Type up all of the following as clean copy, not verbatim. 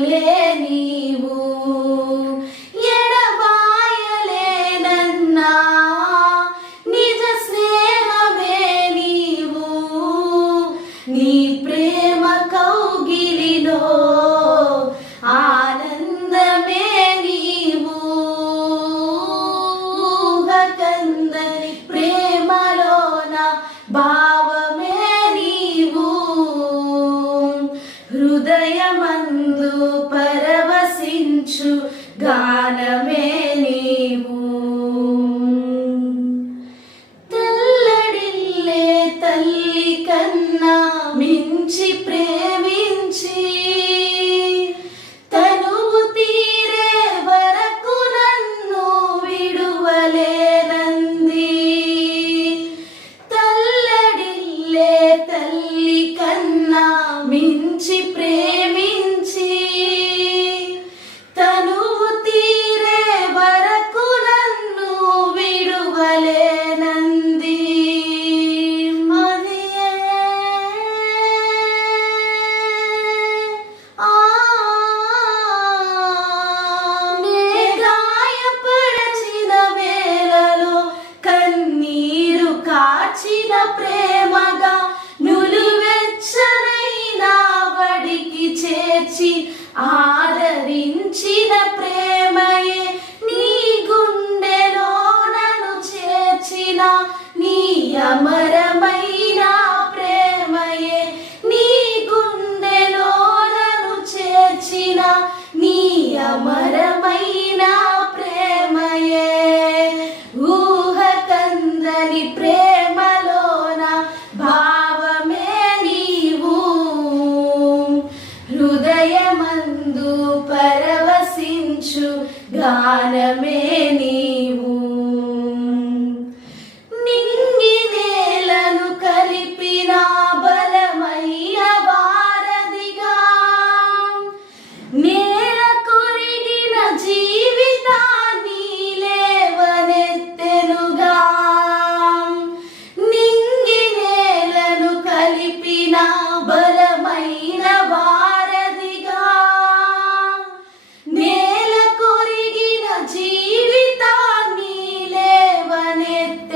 బంధువులే నీవు ఎడబాయలేనన్నా నిజ స్నేహమే నీవు నీ ప్రేమ కౌగిలిలో ఆనందమే నీవు ఊహకందని ప్రేమలోన భావమే నీవు హృదయమందు పరవశించు గానమే నీవు తెల్లడిల్లే తల్లి కన్నా మించి ప్రేమించి తనువు తీరే వరకు నన్ను విడువలేనంది తెల్లడిల్లే తల్లి కన్నా మించి ప్రేమించి తనువు తీరే వరకు నన్ను విడువలేనంది నే గాయపరచిన వేళలో కన్నీరు కార్చిన ప్రేమగా నులువెచ్చనైన వడికి చేర్చి ఆదరించిన ప్రేమయే నీ గుండెలో నన్ను చేర్చిన నీ అమరమైన ప్రేమయే నీ గుండెలో నన్ను చేర్చిన నీ అమరమైన ప్రేమయే ఊహకందని ప్రేమలోన భావమే నీవు హృదయమందు పరవశించు గానమే నీవు నింగి నేలను కలిపిన బలమైన వారధిగా నేల కొరిగిన జీవితాన్ని లేవనెత్తెనుగా నింగి నేలను కలిపిన బలమైన వారధిగా నేల కొరిగిన జీవితాన్ని లేవనెత్తెనుగా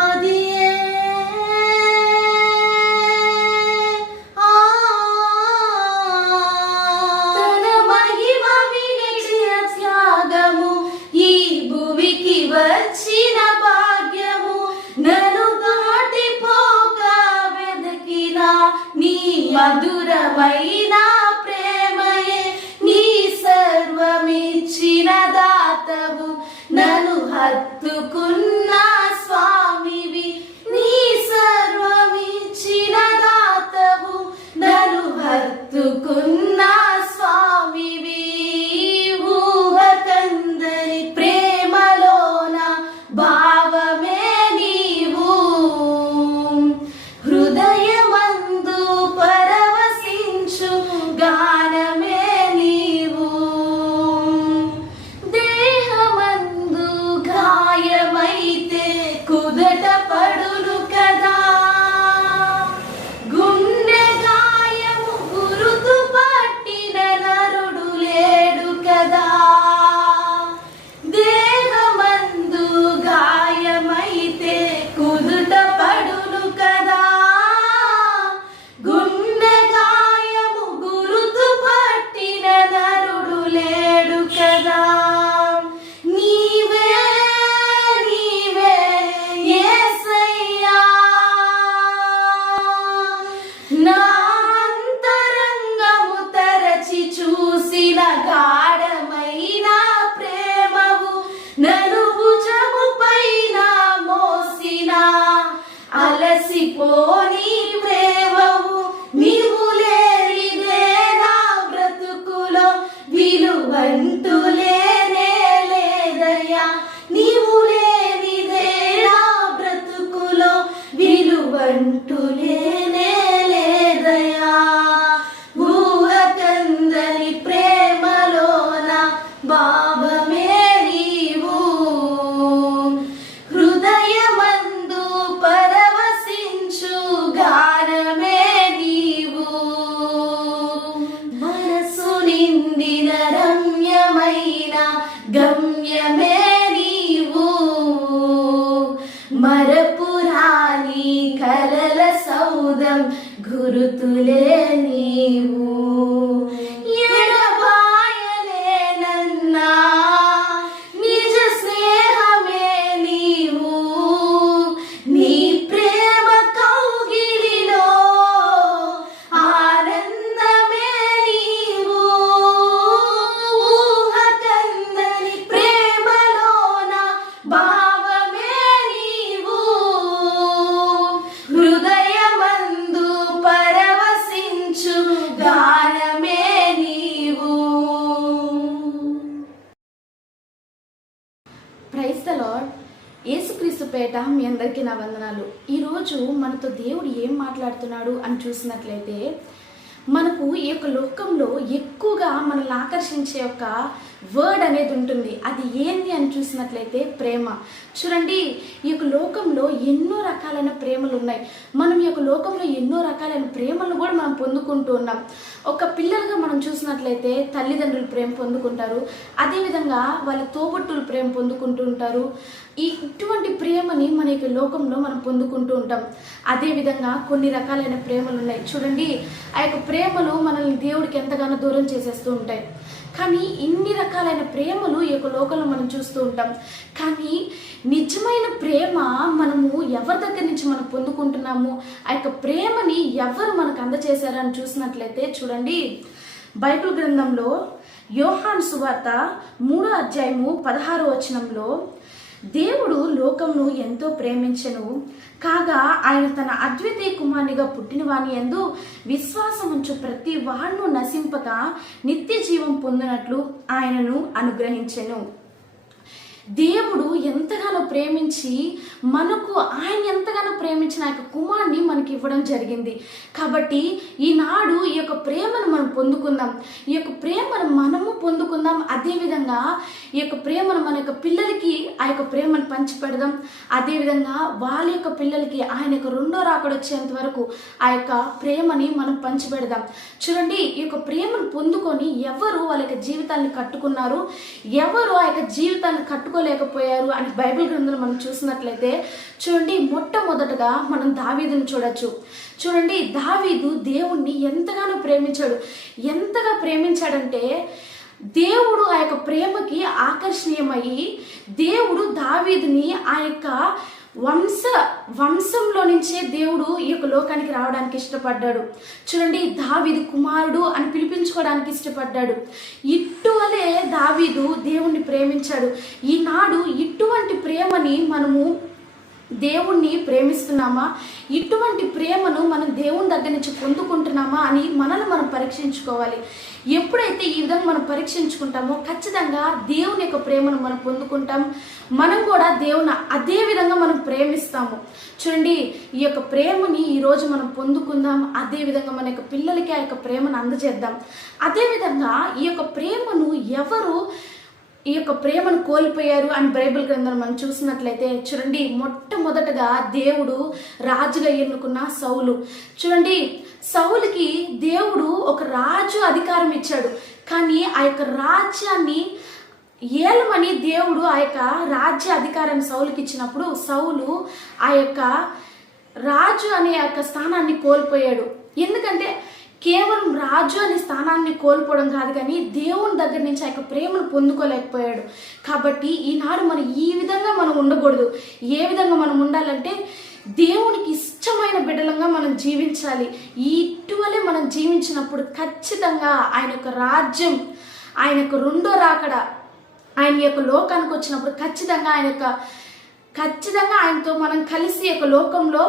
అది తన మహిమ వినిచిన త్యాగము ఈ భువికి వచ్చిన భాగ్యము నన్ను దాటిపోక వెదకిన నీ మధురమైన ప్రేమయే నీ సర్వమిచ్చిన దాతవు నన్ను హత్తుకున్న స్వామివి నీ సర్వమిచ్చిన దాతవు నన్ను హత్తుకున్న స్వామివి ఊహకందని ప్రేమలోన భావమే నీవు హృదయమందు పరవశించు గానమే నీవు దేహమందు గాయమైతే కుదట పడును కదా గుండె గాయము గురుతుపడి ఎడబాయలేనన్నా నిజ స్నేహమే నీవు, నీ ప్రేమ కౌగిలిలో ఆనందమే నీవు, ఊహకందని ప్రేమలోన భావమే నీవు, హృదయమందు పరవశించు గానమే నీవు. Praise the Lord. యేసుక్రీస్తు పేట మీ అందరికీ నా వందనాలు. ఈరోజు మనతో దేవుడు ఏం మాట్లాడుతున్నాడు అని చూసినట్లయితే, మనకు ఈ యొక్క లోకంలో ఎక్కువగా మనల్ని ఆకర్షించే యొక్క వర్డ్ అనేది ఉంటుంది. అది ఏంటి అని చూసినట్లయితే ప్రేమ. చూడండి, ఈ యొక్క లోకంలో ఎన్నో రకాలైన ప్రేమలు ఉన్నాయి. మనం ఈ యొక్క లోకంలో ఎన్నో రకాలైన ప్రేమలను కూడా మనం పొందుకుంటూ ఉన్నాం. ఒక పిల్లలుగా మనం చూసినట్లయితే తల్లిదండ్రులు ప్రేమ పొందుకుంటారు, అదేవిధంగా వాళ్ళ తోబుట్టులు ప్రేమ పొందుకుంటూ ఉంటారు. ఇటువంటి ప్రేమని మన యొక్క లోకంలో మనం పొందుకుంటూ ఉంటాం. అదేవిధంగా కొన్ని రకాలైన ప్రేమలు ఉన్నాయి. చూడండి, ఆ యొక్క ప్రేమలు మనల్ని దేవుడికి ఎంతగానో దూరం చేసేస్తూ ఉంటాయి. కానీ ఇన్ని రకాలైన ప్రేమలు ఈ యొక్క లోకంలో మనం చూస్తూ ఉంటాం. కానీ నిజమైన ప్రేమ మనము ఎవరి దగ్గర నుంచి మనం పొందుకుంటున్నాము, ఆ యొక్క ప్రేమని ఎవరు మనకు అందజేశారని చూసినట్లయితే, చూడండి, బైబిల్ గ్రంథంలో యోహాను సువార్త 3వ అధ్యాయము 16వ వచనంలో, దేవుడు లోకమును ఎంతో ప్రేమించెను కాగా ఆయన తన అద్వితీయ కుమారునిగా పుట్టిన వాని యందు విశ్వాసముంచు ప్రతి వాడును నశింపక నిత్య జీవం పొందినట్లు ఆయనను అనుగ్రహించెను. దేవుడు ఎంతగానో ప్రేమించి మనకు ఆయన ఎంతగానో ప్రేమించిన ఆ యొక్క కుమారుని మనకి ఇవ్వడం జరిగింది. కాబట్టి ఈనాడు ఈ యొక్క ప్రేమను మనం పొందుకుందాం, ఈ యొక్క ప్రేమను మనము పొందుకుందాం. అదేవిధంగా ఈ యొక్క ప్రేమను మన యొక్క పిల్లలకి ఆ యొక్క ప్రేమను పంచిపెడదాం. అదేవిధంగా వాళ్ళ యొక్క పిల్లలకి ఆయన యొక్క రెండో రాకడ వచ్చేంత వరకు ఆ యొక్క ప్రేమని మనం పంచిపెడదాం. చూడండి, ఈ యొక్క ప్రేమను పొందుకొని ఎవరు వాళ్ళ యొక్క జీవితాన్ని కట్టుకున్నారు, ఎవరు ఆ యొక్క జీవితాన్ని కట్టుకోలేకపోయారు అని బైబిల్ గ్రంథంలో మనం చూసినట్లయితే, చూడండి, మొట్టమొదటగా మనం దావీదుని చూడొచ్చు. చూడండి, దావీదు దేవుణ్ణి ఎంతగానో ప్రేమించాడు. ఎంతగా ప్రేమించాడంటే, దేవుడు ఆ యొక్క ప్రేమకి ఆకర్షణీయమయ్యి దేవుడు దావీదుని ఆ యొక్క వంశంలో నుంచే దేవుడు ఈ యొక్క లోకానికి రావడానికి ఇష్టపడ్డాడు. చూడండి, దావీదు కుమారుడు అని పిలిపించుకోవడానికి ఇష్టపడ్డాడు. ఇటువలే దావీదు దేవుణ్ణి ప్రేమించాడు. ఈనాడు ఇటువంటి ప్రేమని మనము దేవుణ్ణి ప్రేమిస్తున్నామా, ఇటువంటి ప్రేమను మనం దేవుని దగ్గర నుంచి పొందుకుంటున్నామా అని మనల్ని మనం పరీక్షించుకోవాలి. ఎప్పుడైతే ఈ విధంగా మనం పరీక్షించుకుంటామో ఖచ్చితంగా దేవుని యొక్క ప్రేమను మనం పొందుకుంటాం. మనం కూడా దేవుని అదే విధంగా మనం ప్రేమిస్తాము. చూడండి, ఈ యొక్క ప్రేమని ఈరోజు మనం పొందుకుందాం. అదేవిధంగా మన యొక్క పిల్లలకి ఆ యొక్క ప్రేమను అందజేద్దాం. అదేవిధంగా ఈ యొక్క ప్రేమను ఎవరు ఈ యొక్క ప్రేమను కోల్పోయారు అని బైబిల్ గ్రంథం మనం చూసినట్లయితే, చూడండి, మొట్టమొదటగా దేవుడు రాజుగా ఎన్నుకున్న సౌలు. చూడండి, సౌలుకి దేవుడు ఒక రాజు అధికారం ఇచ్చాడు. కానీ ఆ యొక్క రాజ్యాన్ని ఏలమని దేవుడు ఆ యొక్క రాజ్య అధికారాన్ని సౌలుకి ఇచ్చినప్పుడు సౌలు ఆ యొక్క రాజు అనే యొక్క స్థానాన్ని కోల్పోయాడు. ఎందుకంటే కేవలం రాజు అనే స్థానాన్ని కోల్పోవడం కాదు, కానీ దేవుని దగ్గర నుంచి ఆ యొక్క ప్రేమను పొందుకోలేకపోయాడు. కాబట్టి ఈనాడు మనం ఈ విధంగా మనం ఉండకూడదు. ఏ విధంగా మనం ఉండాలంటే, దేవునికి ఇష్టమైన బిడ్డలంగా మనం జీవించాలి. ఇటువలే మనం జీవించినప్పుడు ఖచ్చితంగా ఆయన యొక్క రాజ్యం, ఆయన యొక్క రెండో రాకడ, ఆయన యొక్క లోకానికి వచ్చినప్పుడు ఖచ్చితంగా ఆయనతో మనం కలిసి యొక్క లోకంలో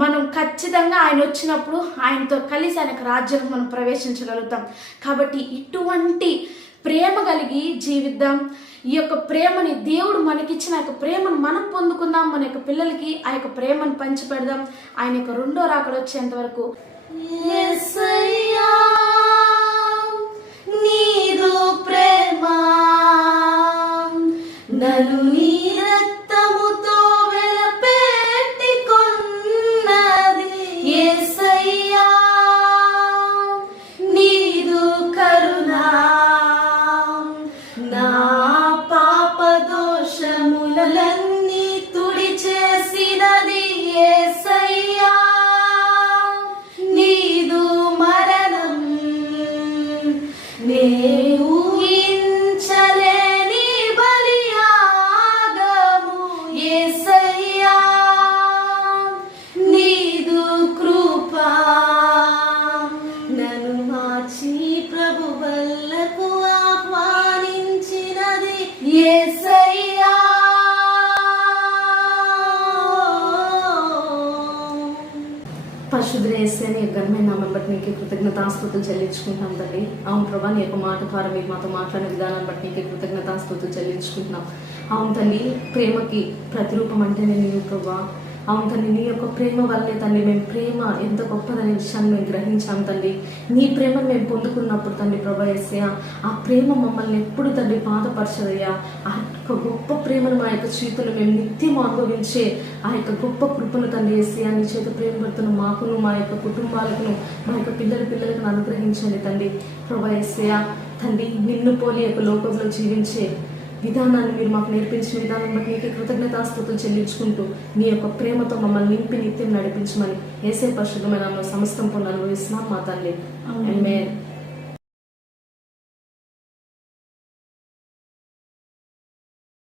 మనం ఖచ్చితంగా ఆయన వచ్చినప్పుడు ఆయనతో కలిసి ఆయన రాజ్యానికి మనం ప్రవేశించగలుగుతాం. కాబట్టి ఇటువంటి ప్రేమ కలిగి జీవిద్దాం. ఈ యొక్క ప్రేమని దేవుడు మనకిచ్చిన యొక్క ప్రేమను మనం పొందుకుందాం. మన యొక్క పిల్లలకి ఆ యొక్క ప్రేమను పంచిపెడదాం ఆయన యొక్క రెండో రాకడ వచ్చేంత వరకు. యేసయ్యా నీదు ప్రేమ నన్ను నీ రక్తముతో నీదు మరణం నే ఊహించలేని బలియాగము యేసయ్యా, నీదు కృప నన్ను మార్చి ప్రభు వల్లకు ఆహ్వానించినది యేసయ్యా. పరిశుద్ధ యేసయ్య, నీ ఘనమైన నామం బట్టి నీకు కృతజ్ఞతాస్తుతులు చెల్లించుకుంటున్నాం తండ్రి. అవును ప్రభా, నీ యొక్క మాట ద్వారా మీరు మాతో మాట్లాడిన విధానాన్ని బట్టి నీకు కృతజ్ఞతాస్తుతులు చెల్లించుకుంటున్నాం. అవును తల్లి, ప్రేమకి ప్రతిరూపం అంటేనే నీవు ప్రభా. అవును తండ్రి, నీ యొక్క ప్రేమ వల్లే తండ్రి మేము ప్రేమ ఎంత గొప్పదనే విషయాన్ని మేము గ్రహించాం తండ్రి. నీ ప్రేమను మేము పొందుకున్నప్పుడు తండ్రి ప్రభా యేసయ్య, ఆ ప్రేమ మమ్మల్ని ఎప్పుడు తండ్రి బాధపరచదయ్యా. ఆ యొక్క గొప్ప ప్రేమను మా యొక్క చేతులు మేము నిత్యం అనుభవించే ఆ యొక్క గొప్ప కృపను తండ్రి యేసయ్య, నీ చేత ప్రేమ పడుతున్న మాకును, మా యొక్క కుటుంబాలకును, మా యొక్క పిల్లలకు అనుగ్రహించండి తండ్రి ప్రభా యేసయ్య. తండ్రి, నిన్ను పోలి యొక్క లోకంలో జీవించే విధానాన్ని మీరు మాకు నేర్పించిన విధానం బట్టి నీకు కృతజ్ఞతాస్తుతులు చెల్లించుకుంటూ నీ యొక్క ప్రేమతో మమ్మల్ని నింపి నిత్యం నడిపించమని యేసయ్య పరిశుద్ధమైన నామములో సమస్తం పొంది అనుభవిస్తున్నాం మా తల్లి. ఆమేన్.